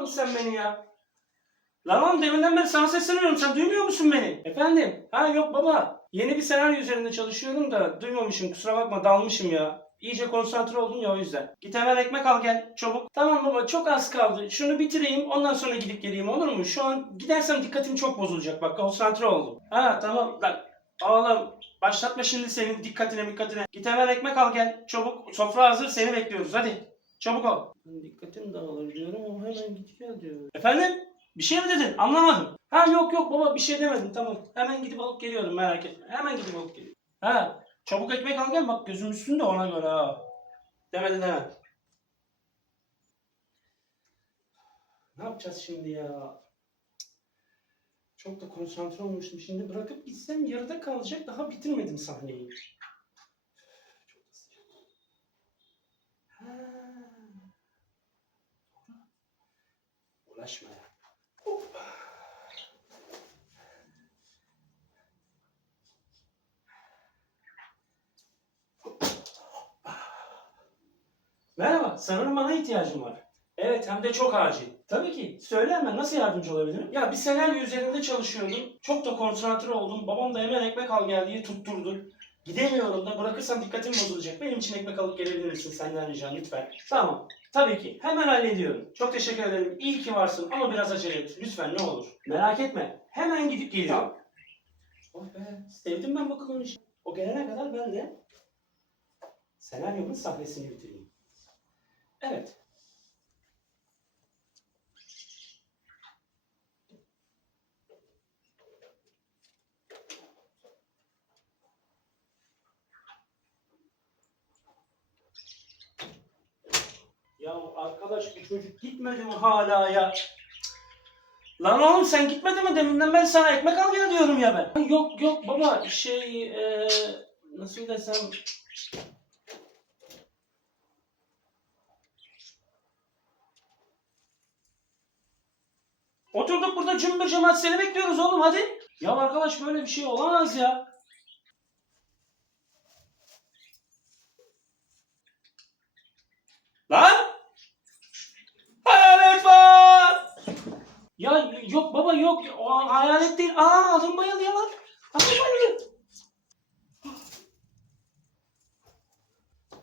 musun sen beni ya? Lan oğlum deminden beri sana sesleniyorum. Sen duymuyor musun beni? Efendim? Ha yok baba. Yeni bir senaryo üzerinde çalışıyorum da duymamışım. Kusura bakma dalmışım ya. İyice konsantre oldum ya o yüzden. Git hemen ekmek al gel çabuk. Tamam baba çok az kaldı. Şunu bitireyim ondan sonra gidip geleyim olur mu? Şu an gidersem dikkatim çok bozulacak bak konsantre oldum. Ha tamam lan oğlum başlatma şimdi senin dikkatine dikkatine. Git hemen ekmek al gel çabuk. Sofra hazır seni bekliyoruz hadi. Çabuk ol. Dikkatim dağılır diyorum ama hemen git gel diyor. Efendim? Bir şey mi dedin? Anlamadım. Ha yok yok baba bir şey demedim tamam. Hemen gidip alıp geliyorum merak etme. Hemen gidip alıp geliyorum. Ha çabuk ekmek al gel bak gözüm üstünde ona göre ha. Demedin deme. Ne yapacağız şimdi ya? Çok da konsantre olmuştum. Şimdi bırakıp gitsem yarıda kalacak. Daha bitirmedim sahneyi. Çok da sıcak. Ha. Ulaşma ya. Hoppa. Merhaba, sanırım bana ihtiyacın var. Evet, hem de çok acil. Tabii ki. Söyle hemen, nasıl yardımcı olabilirim? Ya bir senaryo üzerinde çalışıyordum. Çok da konsantre oldum. Babam da hemen ekmek al gel diye tutturdu. Gidemiyorum da bırakırsam dikkatim bozulacak. Benim için ekmek alıp gelebilir misin senden ricam lütfen? Tamam. Tabii ki. Hemen hallediyorum. Çok teşekkür ederim. İyi ki varsın ama biraz acele et. Lütfen ne olur. Merak etme. Hemen gidip geliyorum. Oh be. Sevdim ben bakalım işi. O gelene kadar ben de senaryomun sahnesini bitireyim. Evet. Ya arkadaş bu çocuk gitmedi mi hala ya? Lan oğlum sen gitmedin mi deminden ben sana ekmek al gel diyorum ya ben. Yok yok baba şey eee nasıl desem Oturduk burada cümbür cemaat seni bekliyoruz oğlum hadi. Ya arkadaş böyle bir şey olamaz ya. Lan! Hayalet var! Ya yok baba yok. O hayalet değil. Aa adam bayıldı ya lan. Adam bayıldı.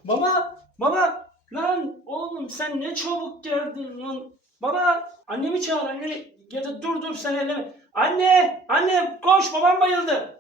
Baba! Baba! Lan oğlum sen ne çabuk geldin lan. Baba! Annemi çağır anneni. Ya da dur dur sen elleme. Anne! Anne koş babam bayıldı.